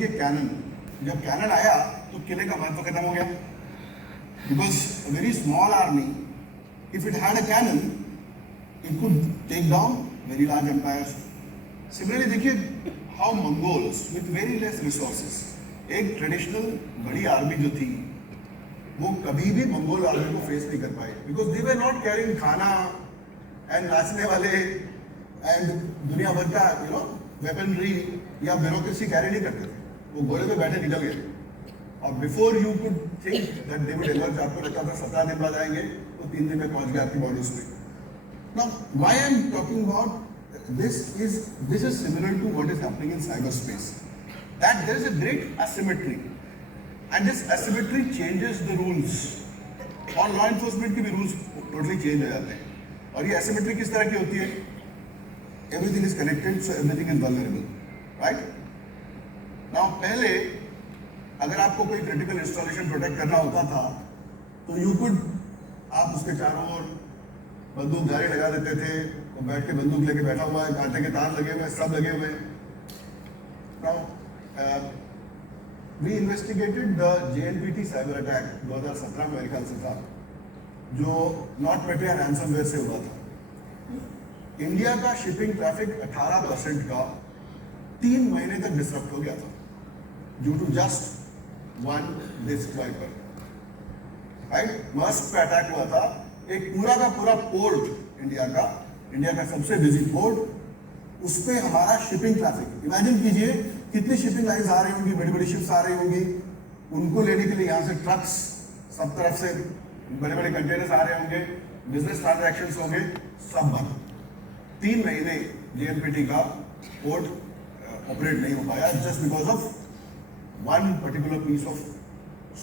देखिए कैनन, जब कैनन आया तो किले का महत्व खत्म हो गया, because very small army if it had a cannon it could take down very large empires. Similarly देखिए how Mongols with very less resources, एक ट्रेडिशनल बड़ी आर्मी जो थी वो कभी भी मंगोल आर्मी को फेस नहीं कर पाए, because they were not carrying खाना एंड नाचने वाले एंड दुनिया भर का वेपनरी या ब्यूरोक्रेसी कैरी नहीं करते थे. वो घोड़े पे बैठे निकल गए और before you could think that they would emerge, आपको लगता था 17 दिन बाद आएंगे तो 3 दिन में पहुंच गए आपकी बॉर्डर्स में. Now why I am talking about this is similar to what is happening in cyber space, that there is a great asymmetry and this asymmetry changes the rules. और लॉ एनफोर्समेंट के भी rules totally change हो जाते हैं. और ये asymmetry किस तरह की होती है? Everything is connected so everything is vulnerable, right? Now पहले अगर आपको कोई क्रिटिकल इंस्टॉलेशन प्रोटेक्ट करना होता था तो यू कुड, आप उसके चारों ओर बंदूक धारे लगा देते थे, वो बैठ के बंदूक लेके बैठा हुआ है, कांटे के तार लगे हुए हैं, सब लगे हुए हैं. Now we investigated the JNPT cyber attack 2017 में मेरे ख्याल से था, जो नॉटपेटिया रैंसमवेयर से हुआ था. इंडिया का शिपिंग ट्रैफिक 18% का 3 महीने तक डिसरप्ट हो गया था due to just one disk wiper, right? Maersk पे अटैक हुआ था, एक पूरा का पूरा पोर्ट इंडिया का सबसे बिजी पोर्ट, उस पे हमारा शिपिंग ट्रैफिक, इमेजिन कीजिए कितनी शिपिंग लाइन्स आ रही होंगी, बड़ी बड़ी शिप्स आ रही होंगी, उनको लेने के लिए यहाँ से ट्रक्स सब तरफ से बड़े बड़े कंटेनर्स आ रहे होंगे, बिजनेस ट्रांजैक्शंस होंगे, सब बंद. 3 महीने JNPT का पोर्ट ऑपरेट नहीं हो पाया just because of one particular piece of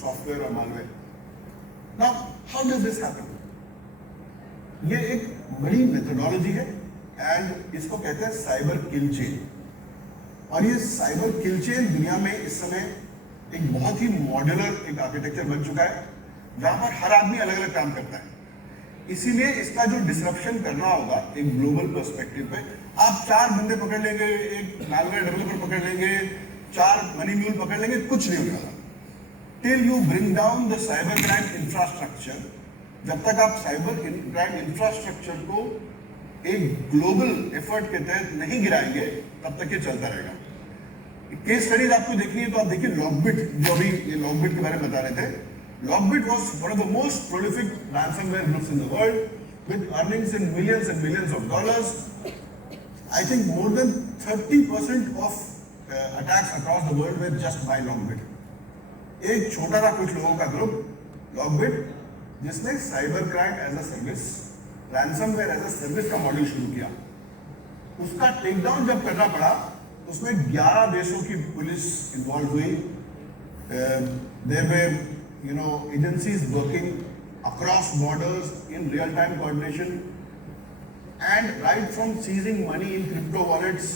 software और malware. Now how does this happen? ये एक बड़ी मेथोडोलॉजी है एंड इसको कहते हैं साइबर किल चेन. और ये साइबर किल चेन दुनिया में इस समय एक बहुत ही मॉड्यूलर एक आर्किटेक्चर बन चुका है जहां पर हर आदमी अलग अलग काम करता है. इसीलिए इसका जो डिसरप्शन करना होगा एक ग्लोबल पर्सपेक्टिव पे, आप 4 बंदे पकड़ लेंगे, एक मालवेयर डेवलपर पकड़ लेंगे, 4 मनी म्यूल पकड़ लेंगे, कुछ नहीं होगा till you bring down the cyber crime infrastructure. जब तक आप साइबर क्राइम इंफ्रास्ट्रक्चर को एक ग्लोबल एफर्ट के तहत नहीं गिराएंगे तब तक ये चलता रहेगा. केस स्टडीज आपको देखनी है तो आप देखिए लॉकबिट, जो अभी ये लॉकबिट के बारे में बता रहे थे. Lockbit was one of the most prolific ransomware groups in the world, with earnings in millions and millions of dollars. I think more than 30% of attacks across the world were just by Lockbit. एक छोटा सा कुछ लोगों का group Lockbit, जिसने cyber crime as a service, ransomware as a service का model शुरू किया. उसका टेक डाउन जब करना पड़ा, उसमें 11 देशों की पुलिस इन्वॉल्व हुई. There were agencies working across borders in real-time coordination, and right from seizing money in crypto wallets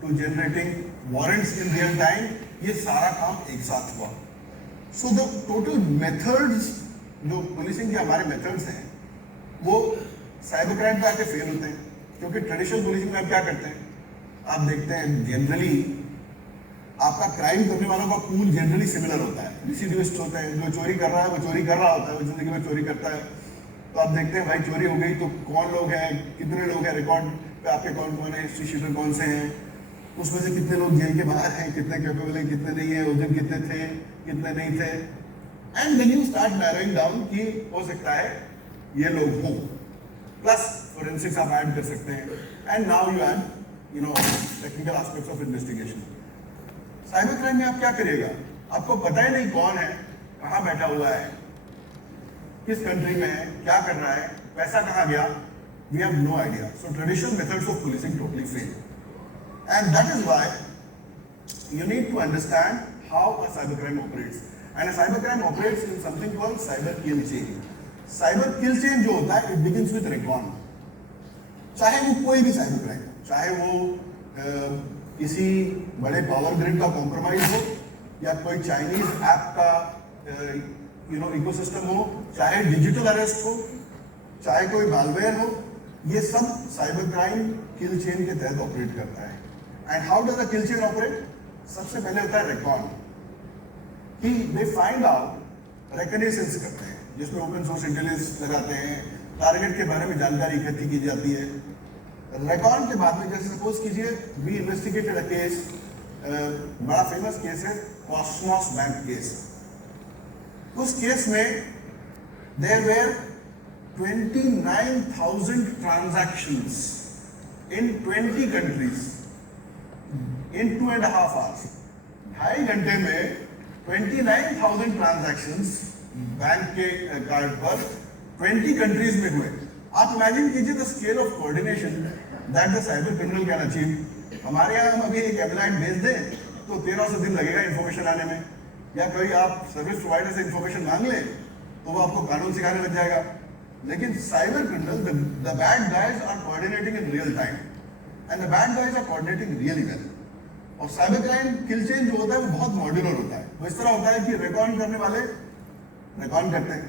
to generating warrants in real time, ये सारा काम एक साथ हुआ. So the total methods, जो पुलिसिंग के हमारे मेथड्स हैं, वो साइबर क्राइम पे आके फेल होते हैं, क्योंकि ट्रेडिशनल पुलिसिंग में आप क्या करते हैं? आप देखते हैं जनरली आपका क्राइम करने वालों का पूल जनरली सिमिलर होता है, रिसिडिविस्ट होते हैं. जो चोरी कर रहा है वो चोरी कर रहा होता है, वो जिंदगी में चोरी करता है. तो आप देखते हैं भाई चोरी हो गई तो कौन लोग हैं, कितने लोग हैं, रिकॉर्ड पे आपके कौन है, हिस्ट्री शीटर कौन से हैं, उसमें से कितने लोग जेल के बाहर हैं, कितने कैपेबल हैं, कितने नहीं है, उस दिन कितने थे, कितने नहीं थे. And then you start narrowing down कि हो सकता है ये लोग हों, प्लस फोरेंसिक्स आप ऐड कर सकते हैं, and now you add technical aspects of investigation. Cyber crime में आप क्या करिएगा? आपको पता ही नहीं कौन है, कहाँ बैठा हुआ है, किस कंट्री में है, क्या कर रहा है, पैसा कहाँ गया. We have no idea. So traditional methods of policing totally fail, and that is why you need to understand how a cybercrime operates. And a cybercrime operates in something called cyber kill chain. Cyber kill chain जो होता है, it begins with recon. चाहे वो कोई भी cyber crime, चाहे वो किसी बड़े पावर ग्रिड का कॉम्प्रोमाइज हो, या कोई चाइनीज ऐप का इकोसिस्टम हो, चाहे डिजिटल अरेस्ट हो, चाहे कोई मालवेयर हो, ये सब साइबर क्राइम किल चेन के तहत ऑपरेट करता है. And how does a kill chain operate? सबसे पहले होता है रेकॉन, कि दे फाइंड आउट, रिकॉग्निशंस करते हैं, जिसमें ओपन सोर्स इंटेलिजेंस लगाते हैं, टारगेट के बारे में जानकारी इकट्ठी की जाती है। रेकॉन के बाद में, जैसे सपोज कीजिए वी इन्वेस्टिगेटेड अ केस, बड़ा फेमस केस है कॉस्मोस बैंक केस। उस केस में there where 29,000 transactions in 20 countries in 2.5 hours। 2.5 घंटे में 29,000 ट्रांजैक्शंस बैंक के कार्ड पर 20 कंट्रीज में हुए। आप इमेजिन कीजिए the scale of coordination that the cyber criminal can achieve. हमारे यहाँ हम अभी एक एप्लाइड भेज दें तो 1300 दिन लगेगा इन्फॉर्मेशन आने में, या कोई आप सर्विस प्रोवाइडर से इन्फॉर्मेशन मांग लें तो वो आपको कानून सिखाने लग जाएगा। लेकिन cyber criminal, the bad guys are coordinating in real time and the bad guys are coordinating really well. और साइबर क्राइम किल चेन जो होता है वो बहुत मॉड्यूलर होता है। वो इस तरह होता है कि रिकॉर्ड करने वाले रिकॉर्ड करते हैं,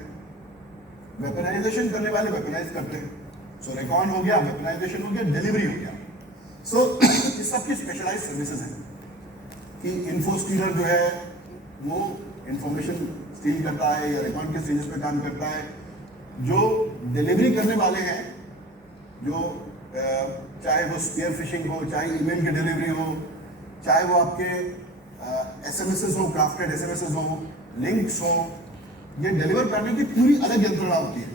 वेपनाइजेशन करने वाले वेपनाइज करते हैं। सो रिकॉर्ड हो गया, वेपनाइजेशन हो गया, डिलीवरी हो गया। सो इस सबकी स्पेशलाइज सर्विसेज हैं कि इन्फो स्टीलर जो है वो इंफॉर्मेशन स्टील करता है या रिकॉर्ड के स्टेजेस पे काम करता है। जो डिलीवरी करने वाले हैं, जो चाहे वो स्पीयर फिशिंग हो, चाहे ईमेल की डिलीवरी हो, चाहे वो आपके एसएमएसेस हो, क्राफ्टेड एसएमएसेस हो, लिंक्स हो, ये डिलीवर करने की पूरी अलग यंत्रणा होती है।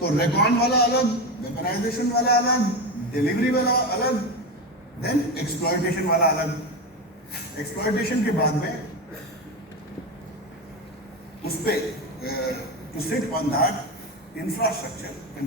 तो रेकॉन वाला अलग, वेपनाइजेशन वाला अलग, डिलीवरी वाला अलग, देन एक्सप्लॉयटेशन वाला अलग। एक्सप्लॉयटेशन के बाद में उस पे to sit on that infrastructure